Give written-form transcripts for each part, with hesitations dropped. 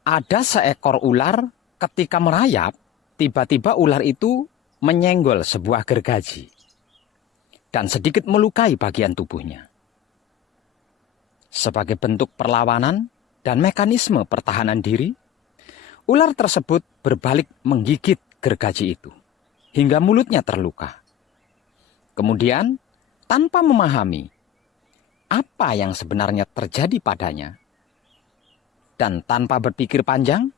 Ada seekor ular ketika merayap, tiba-tiba ular itu menyenggol sebuah gergaji dan sedikit melukai bagian tubuhnya. Sebagai bentuk perlawanan dan mekanisme pertahanan diri, ular tersebut berbalik menggigit gergaji itu hingga mulutnya terluka. Kemudian, tanpa memahami apa yang sebenarnya terjadi padanya, dan tanpa berpikir panjang,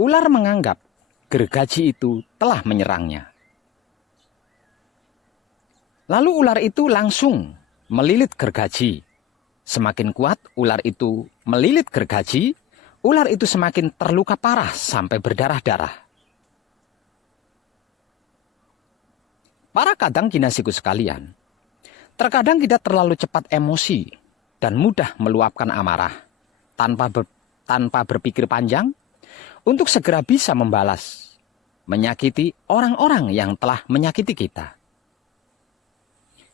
ular menganggap gergaji itu telah menyerangnya. Lalu ular itu langsung melilit gergaji. Semakin kuat ular itu melilit gergaji, ular itu semakin terluka parah sampai berdarah-darah. Para kadang kinasiku sekalian, terkadang kita terlalu cepat emosi dan mudah meluapkan amarah tanpa berpikir panjang untuk segera bisa membalas, menyakiti orang-orang yang telah menyakiti kita.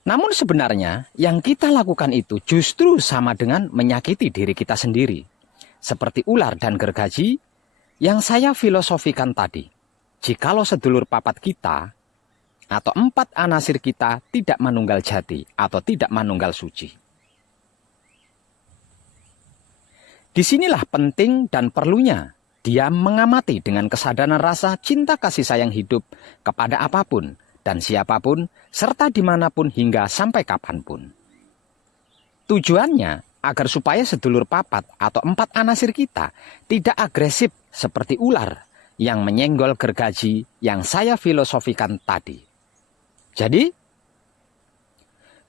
Namun sebenarnya yang kita lakukan itu justru sama dengan menyakiti diri kita sendiri. Seperti ular dan gergaji yang saya filosofikan tadi. Jikalau sedulur papat kita atau 4 anasir kita tidak manunggal jati atau tidak manunggal suci. Disinilah penting dan perlunya dia mengamati dengan kesadaran rasa cinta kasih sayang hidup kepada apapun dan siapapun, serta dimanapun hingga sampai kapanpun. Tujuannya agar supaya sedulur papat atau 4 anasir kita tidak agresif seperti ular yang menyenggol gergaji yang saya filosofikan tadi. Jadi,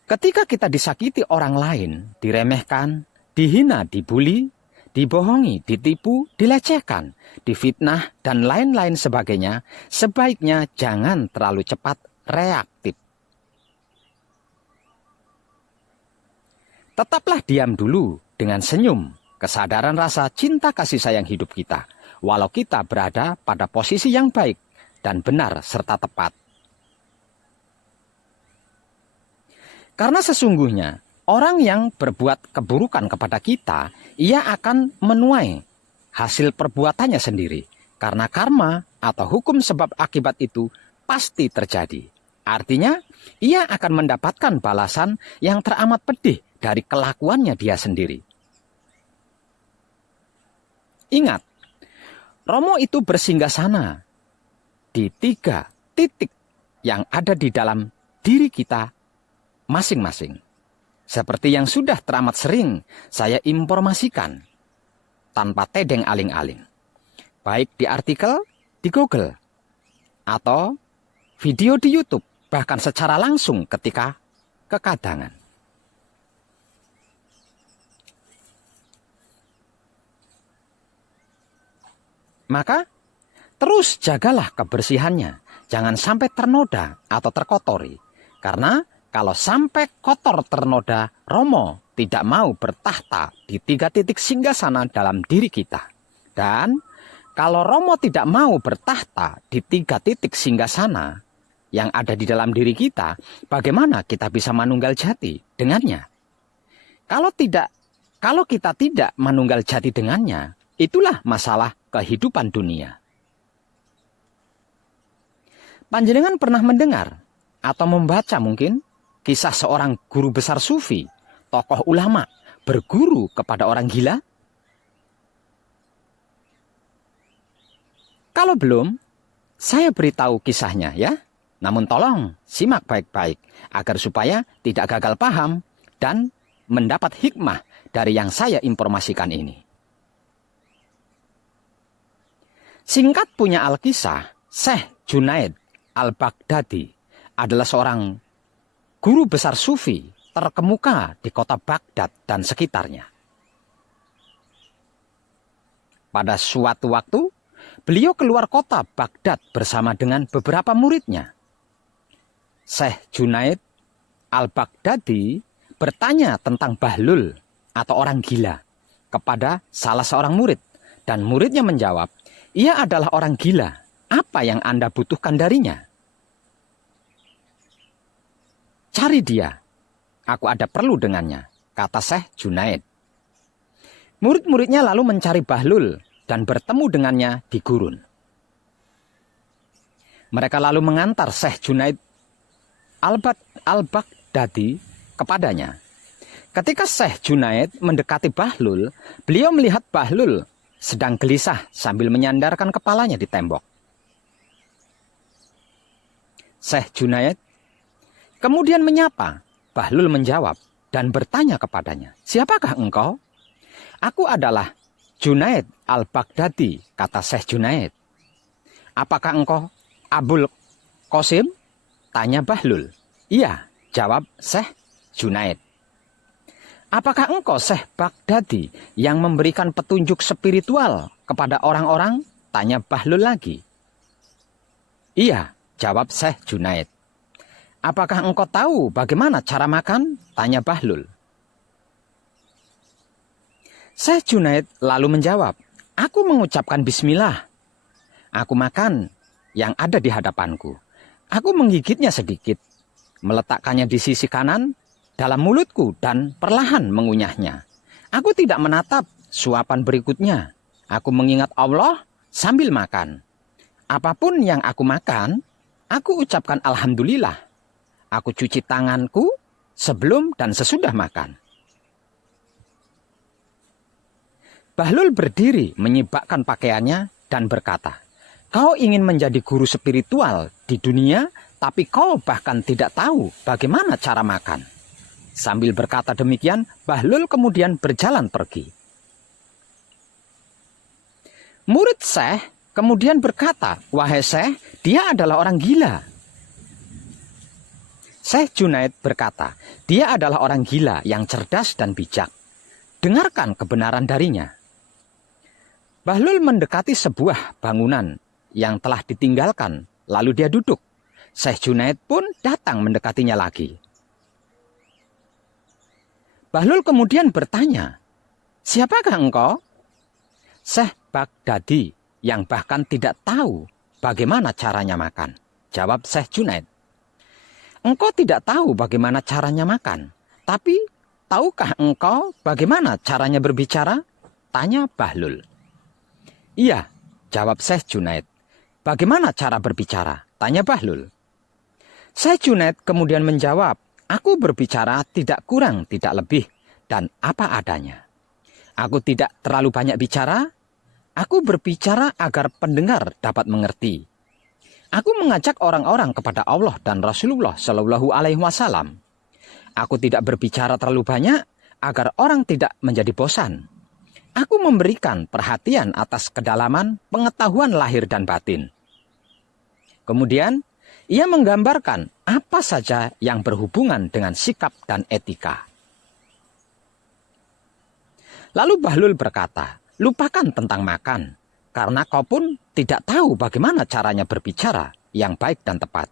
ketika kita disakiti orang lain, diremehkan, dihina, dibuli, dibohongi, ditipu, dilecehkan, difitnah, dan lain-lain sebagainya, sebaiknya jangan terlalu cepat reaktif. Tetaplah diam dulu dengan senyum, kesadaran rasa cinta kasih sayang hidup kita, walau kita berada pada posisi yang baik dan benar serta tepat. Karena sesungguhnya, orang yang berbuat keburukan kepada kita, ia akan menuai hasil perbuatannya sendiri. Karena karma atau hukum sebab akibat itu pasti terjadi. Artinya, ia akan mendapatkan balasan yang teramat pedih dari kelakuannya dia sendiri. Ingat, Romo itu bersinggasana di 3 titik yang ada di dalam diri kita masing-masing. Seperti yang sudah teramat sering saya informasikan tanpa tedeng aling-aling. Baik di artikel di Google atau video di YouTube, bahkan secara langsung ketika kekadangan. Maka terus jagalah kebersihannya, jangan sampai ternoda atau terkotori. Karena kalau sampai kotor ternoda, Romo tidak mau bertahta di 3 titik singgasana dalam diri kita. Dan kalau Romo tidak mau bertahta di 3 titik singgasana yang ada di dalam diri kita, bagaimana kita bisa manunggal jati dengannya? Kalau kita tidak manunggal jati dengannya, itulah masalah kehidupan dunia. Panjenengan pernah mendengar atau membaca mungkin kisah seorang guru besar sufi, tokoh ulama, berguru kepada orang gila? Kalau belum, saya beritahu kisahnya ya. Namun tolong simak baik-baik agar supaya tidak gagal paham dan mendapat hikmah dari yang saya informasikan ini. Singkat punya Alkisah, Syekh Junaid Al-Baghdadi adalah seorang guru besar sufi terkemuka di kota Baghdad dan sekitarnya. Pada suatu waktu, beliau keluar kota Baghdad bersama dengan beberapa muridnya. Syekh Junaid Al-Baghdadi bertanya tentang bahlul atau orang gila kepada salah seorang murid. Dan muridnya menjawab, ia adalah orang gila. Apa yang Anda butuhkan darinya? Cari dia. Aku ada perlu dengannya, kata Syekh Junaid. Murid-muridnya lalu mencari bahlul dan bertemu dengannya di gurun. Mereka lalu mengantar Syekh Junaid al-Baghdadi kepadanya. Ketika Syekh Junaid mendekati Bahlul, beliau melihat Bahlul sedang gelisah sambil menyandarkan kepalanya di tembok. Syekh Junaid kemudian menyapa. Bahlul menjawab dan bertanya kepadanya, "Siapakah engkau?" "Aku adalah Junaid al-Baghdadi," kata Syekh Junaid. "Apakah engkau Abul Qasim?" tanya Bahlul. "Iya," jawab Syekh Junaid. "Apakah engkau Syekh Baghdadi yang memberikan petunjuk spiritual kepada orang-orang?" tanya Bahlul lagi. "Iya," jawab Syekh Junaid. "Apakah engkau tahu bagaimana cara makan?" tanya Bahlul. Syekh Junaid lalu menjawab, "Aku mengucapkan bismillah. Aku makan yang ada di hadapanku. Aku menggigitnya sedikit, meletakkannya di sisi kanan dalam mulutku dan perlahan mengunyahnya. Aku tidak menatap suapan berikutnya. Aku mengingat Allah sambil makan. Apapun yang aku makan, aku ucapkan alhamdulillah. Aku cuci tanganku sebelum dan sesudah makan." Bahlul berdiri menyibakkan pakaiannya dan berkata, "Kau ingin menjadi guru spiritual di dunia, tapi kau bahkan tidak tahu bagaimana cara makan." Sambil berkata demikian, Bahlul kemudian berjalan pergi. Murid Syekh kemudian berkata, "Wahai Syekh, dia adalah orang gila." Syekh Junaid berkata, "Dia adalah orang gila yang cerdas dan bijak. Dengarkan kebenaran darinya." Bahlul mendekati sebuah bangunan yang telah ditinggalkan, lalu dia duduk. Syekh Junaid pun datang mendekatinya lagi. Bahlul kemudian bertanya, "Siapakah engkau?" "Syekh Baghdadi yang bahkan tidak tahu bagaimana caranya makan," jawab Syekh Junaid. "Engkau tidak tahu bagaimana caranya makan, tapi tahukah engkau bagaimana caranya berbicara?" tanya Bahlul. "Iya," jawab Syekh Junaid. "Bagaimana cara berbicara?" tanya Bahlul. Syekh Junaid kemudian menjawab, "Aku berbicara tidak kurang, tidak lebih, dan apa adanya. Aku tidak terlalu banyak bicara. Aku berbicara agar pendengar dapat mengerti. Aku mengajak orang-orang kepada Allah dan Rasulullah Shallallahu Alaihi Wasallam. Aku tidak berbicara terlalu banyak agar orang tidak menjadi bosan. Aku memberikan perhatian atas kedalaman pengetahuan lahir dan batin." Kemudian, ia menggambarkan apa saja yang berhubungan dengan sikap dan etika. Lalu Bahlul berkata, "Lupakan tentang makan, karena kau pun tidak tahu bagaimana caranya berbicara yang baik dan tepat."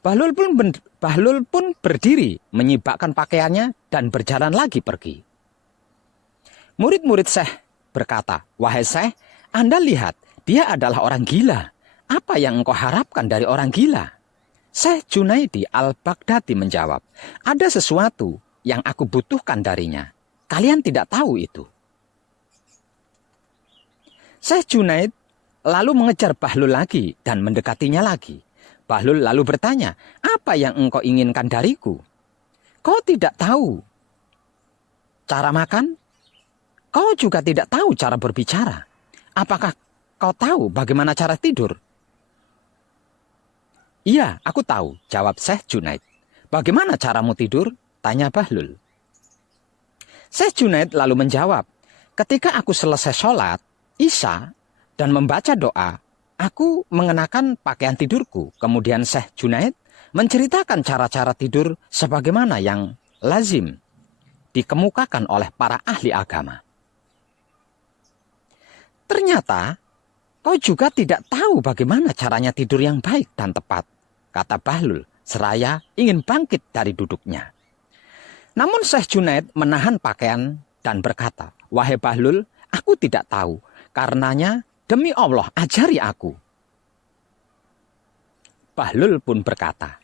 Bahlul pun berdiri, menyibakkan pakaiannya, dan berjalan lagi pergi. Murid-murid Syekh berkata, "Wahai Syekh, Anda lihat, dia adalah orang gila. Apa yang engkau harapkan dari orang gila?" Syekh Junaidi al-Baghdadi menjawab, "Ada sesuatu yang aku butuhkan darinya. Kalian tidak tahu itu." Syekh Junaid lalu mengejar Bahlul lagi dan mendekatinya lagi. Bahlul lalu bertanya, "Apa yang engkau inginkan dariku? Kau tidak tahu cara makan? Kau juga tidak tahu cara berbicara. Apakah kau tahu bagaimana cara tidur?" "Iya, aku tahu," jawab Syekh Junaid. "Bagaimana caramu tidur?" tanya Bahlul. Syekh Junaid lalu menjawab, "Ketika aku selesai sholat Isya dan membaca doa, aku mengenakan pakaian tidurku." Kemudian Syekh Junaid menceritakan cara-cara tidur sebagaimana yang lazim dikemukakan oleh para ahli agama. "Ternyata kau juga tidak tahu bagaimana caranya tidur yang baik dan tepat," kata Bahlul seraya ingin bangkit dari duduknya. Namun Syekh Junaid menahan pakaian dan berkata, "Wahai Bahlul, aku tidak tahu. Karenanya demi Allah ajari aku." Bahlul pun berkata,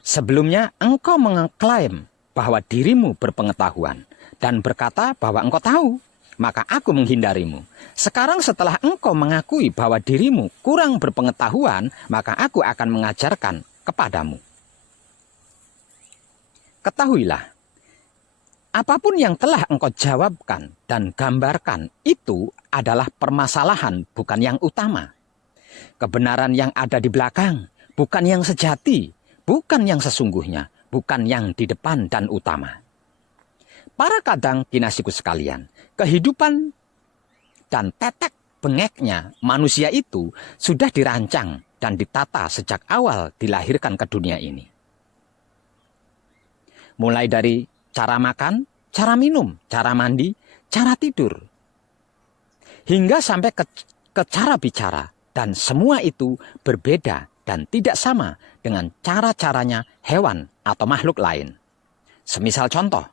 "Sebelumnya engkau mengklaim bahwa dirimu berpengetahuan dan berkata bahwa engkau tahu. maka aku menghindarimu. Sekarang setelah engkau mengakui bahwa dirimu kurang berpengetahuan, maka aku akan mengajarkan kepadamu. Ketahuilah, apapun yang telah engkau jawabkan dan gambarkan itu adalah permasalahan, bukan yang utama. Kebenaran yang ada di belakang, bukan yang sejati, bukan yang sesungguhnya, bukan yang di depan dan utama. Para kadang kinasiku sekalian, kehidupan dan tetek bengeknya manusia itu sudah dirancang dan ditata sejak awal dilahirkan ke dunia ini. Mulai dari cara makan, cara minum, cara mandi, cara tidur, hingga sampai ke cara bicara, dan semua itu berbeda dan tidak sama dengan cara-caranya hewan atau makhluk lain. Semisal contoh,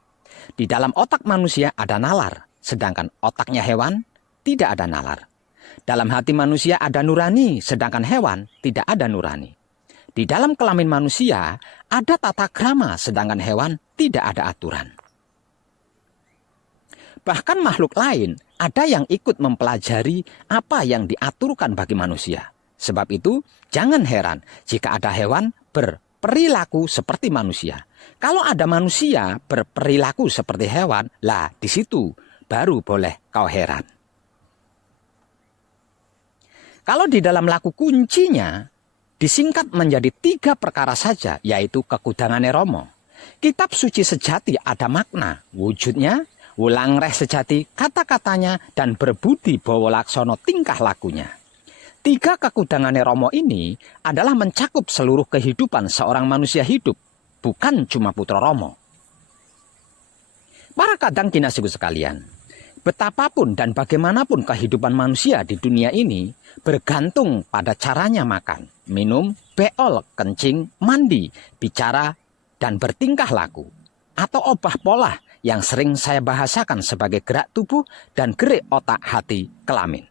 di dalam otak manusia ada nalar, sedangkan otaknya hewan tidak ada nalar. Dalam hati manusia ada nurani, sedangkan hewan tidak ada nurani. Di dalam kelamin manusia ada tata krama, sedangkan hewan tidak ada aturan. Bahkan makhluk lain ada yang ikut mempelajari apa yang diaturkan bagi manusia. Sebab itu, jangan heran jika ada hewan berperilaku seperti manusia. Kalau ada manusia berperilaku seperti hewan, lah di situ baru boleh kau heran. Kalau di dalam laku kuncinya disingkat menjadi 3 perkara saja, yaitu kekudangane Romo. Kitab suci sejati ada makna, wujudnya, wulangreh sejati kata-katanya, dan berbudi bawa laksono tingkah lakunya. 3 kekudangane Romo ini adalah mencakup seluruh kehidupan seorang manusia hidup, bukan cuma putra Romo. Para kadang kinasiku sekalian, betapapun dan bagaimanapun kehidupan manusia di dunia ini bergantung pada caranya makan, minum, beol, kencing, mandi, bicara, dan bertingkah laku. Atau obah pola yang sering saya bahasakan sebagai gerak tubuh dan gerik otak hati kelamin.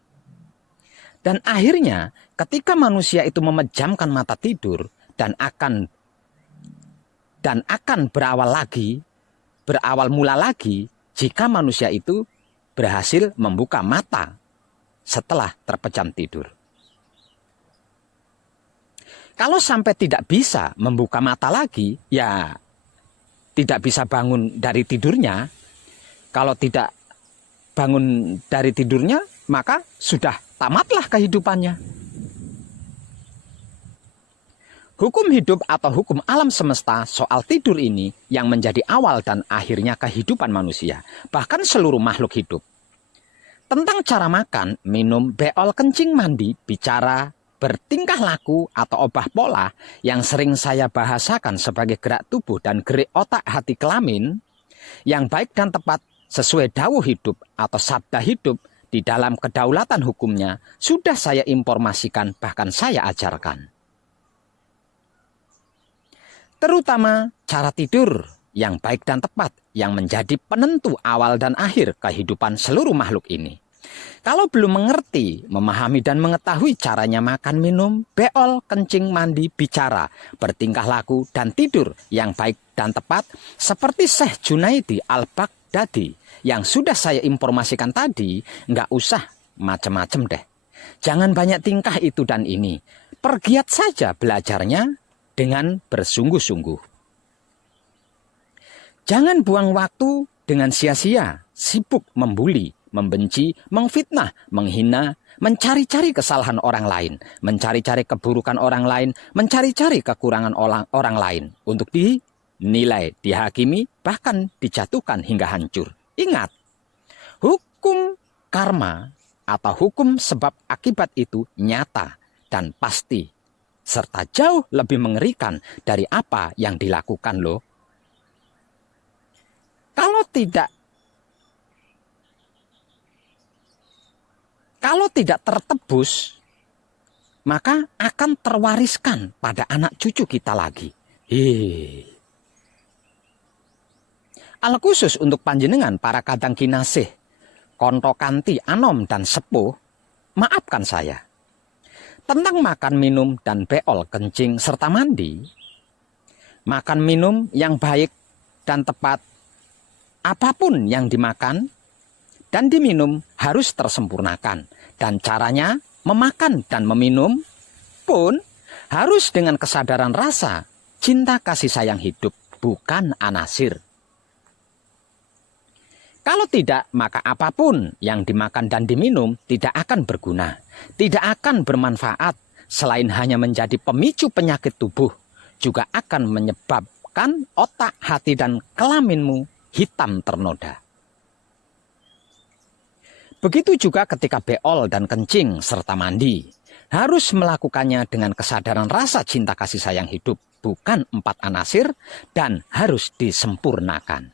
Dan akhirnya ketika manusia itu memejamkan mata tidur dan akan berawal mula lagi jika manusia itu berhasil membuka mata setelah terpejam tidur. Kalau sampai tidak bisa membuka mata lagi, ya tidak bisa bangun dari tidurnya. Kalau tidak bangun dari tidurnya, maka sudah tamatlah kehidupannya. Hukum hidup atau hukum alam semesta soal tidur ini yang menjadi awal dan akhirnya kehidupan manusia, bahkan seluruh makhluk hidup. Tentang cara makan, minum, beol, kencing, mandi, bicara, bertingkah laku atau obah pola yang sering saya bahasakan sebagai gerak tubuh dan gerik otak hati kelamin, yang baik dan tepat sesuai dawuh hidup atau sabda hidup di dalam kedaulatan hukumnya, sudah saya informasikan, bahkan saya ajarkan. Terutama cara tidur yang baik dan tepat yang menjadi penentu awal dan akhir kehidupan seluruh makhluk ini. Kalau belum mengerti, memahami dan mengetahui caranya makan, minum, beol, kencing, mandi, bicara, bertingkah laku, dan tidur yang baik dan tepat, seperti Syekh Junaidi Al-Baghdadi yang sudah saya informasikan tadi, nggak usah macam-macam deh. Jangan banyak tingkah itu dan ini. Pergiat saja belajarnya dengan bersungguh-sungguh. Jangan buang waktu dengan sia-sia, sibuk membuli, membenci, mengfitnah, menghina, mencari-cari kesalahan orang lain, mencari-cari keburukan orang lain, mencari-cari kekurangan orang lain untuk dinilai, dihakimi, bahkan dijatuhkan hingga hancur. Ingat, hukum karma atau hukum sebab akibat itu nyata dan pasti, serta jauh lebih mengerikan dari apa yang dilakukan loh. Kalau tidak tertebus, maka akan terwariskan pada anak cucu kita lagi. Al-khusus untuk panjenengan para kadang kinasih, konto kanti anom dan sepuh, maafkan saya. Tentang makan, minum, dan beol, kencing, serta mandi, makan minum yang baik dan tepat, apapun yang dimakan dan diminum harus tersempurnakan. Dan caranya memakan dan meminum pun harus dengan kesadaran rasa cinta kasih sayang hidup, bukan anasir. Kalau tidak, maka apapun yang dimakan dan diminum tidak akan berguna, tidak akan bermanfaat, selain hanya menjadi pemicu penyakit tubuh, juga akan menyebabkan otak, hati, dan kelaminmu hitam ternoda. Begitu juga ketika beol dan kencing serta mandi, harus melakukannya dengan kesadaran rasa cinta kasih sayang hidup, bukan 4 anasir, dan harus disempurnakan.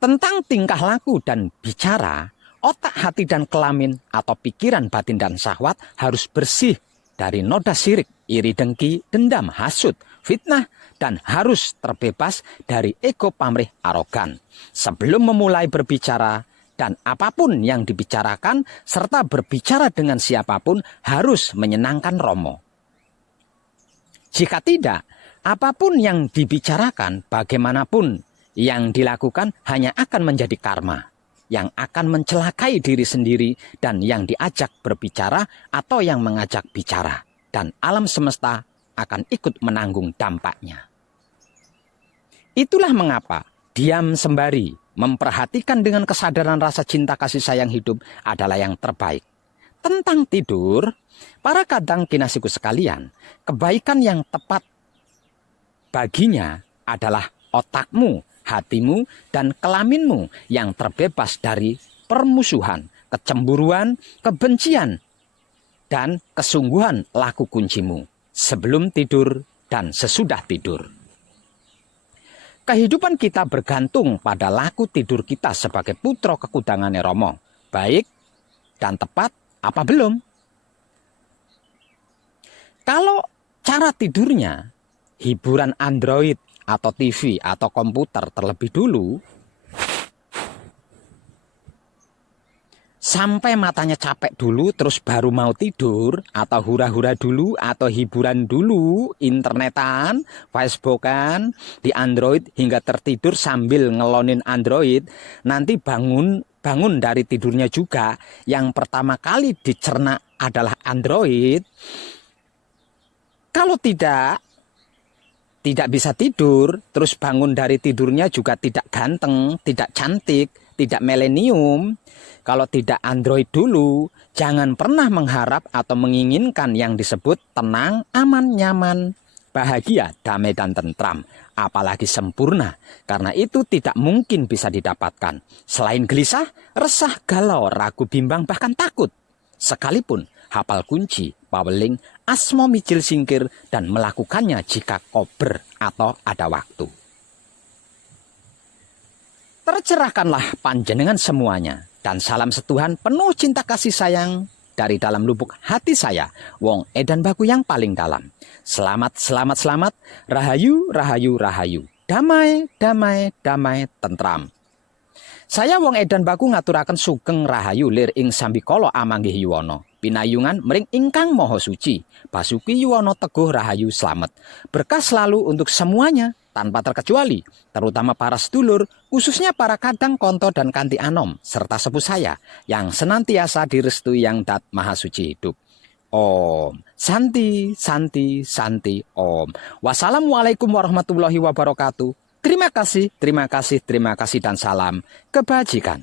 Tentang tingkah laku dan bicara, otak, hati, dan kelamin atau pikiran, batin, dan syahwat harus bersih dari noda syirik, iri, dengki, dendam, hasut, fitnah, dan harus terbebas dari ego, pamrih, arogan. Sebelum memulai berbicara dan apapun yang dibicarakan serta berbicara dengan siapapun harus menyenangkan Romo. Jika tidak, apapun yang dibicarakan, bagaimanapun yang dilakukan hanya akan menjadi karma yang akan mencelakai diri sendiri dan yang diajak berbicara atau yang mengajak bicara, dan alam semesta akan ikut menanggung dampaknya. Itulah mengapa diam sembari memperhatikan dengan kesadaran rasa cinta kasih sayang hidup adalah yang terbaik. Tentang tidur, para kadang kinasiku sekalian, kebaikan yang tepat baginya adalah otakmu, hatimu, dan kelaminmu yang terbebas dari permusuhan, kecemburuan, kebencian, dan kesungguhan laku kuncimu sebelum tidur dan sesudah tidur. Kehidupan kita bergantung pada laku tidur kita sebagai putra kekudangan Romo, baik dan tepat apa belum. Kalau cara tidurnya hiburan Android atau TV atau komputer terlebih dulu, sampai matanya capek dulu terus baru mau tidur, atau hura-hura dulu atau hiburan dulu, internetan, facebookan, di Android hingga tertidur sambil ngelonin Android, nanti bangun dari tidurnya juga yang pertama kali dicerna adalah Android. Kalau tidak bisa tidur, terus bangun dari tidurnya juga tidak ganteng, tidak cantik, tidak milenium. Kalau tidak Android dulu, jangan pernah mengharap atau menginginkan yang disebut tenang, aman, nyaman, bahagia, damai, dan tentram. Apalagi sempurna, karena itu tidak mungkin bisa didapatkan. Selain gelisah, resah, galau, ragu, bimbang, bahkan takut. Sekalipun hafal kunci, paweling, asmo micil singkir, dan melakukannya jika kober atau ada waktu. Tercerahkanlah panjenengan semuanya, dan salam setuhan penuh cinta kasih sayang dari dalam lubuk hati saya, Wong Edan Baku yang paling dalam. Selamat, selamat, selamat, rahayu, rahayu, rahayu, damai, damai, damai, tentram. Saya Wong Edan Baku ngaturaken sugeng rahayu lir ing sambikala amanggih yuwana. Pinayungan mring ingkang maha suci. Basuki yuwana teguh rahayu slamet. Berkah selalu untuk semuanya tanpa terkecuali, terutama para sedulur, khususnya para kadang konto dan kanti anom, serta sepuh saya yang senantiasa direstui yang dat maha suci hidup. Om. Santi, santi, santi, om. Wassalamualaikum warahmatullahi wabarakatuh. Terima kasih, terima kasih, terima kasih, dan salam kebajikan.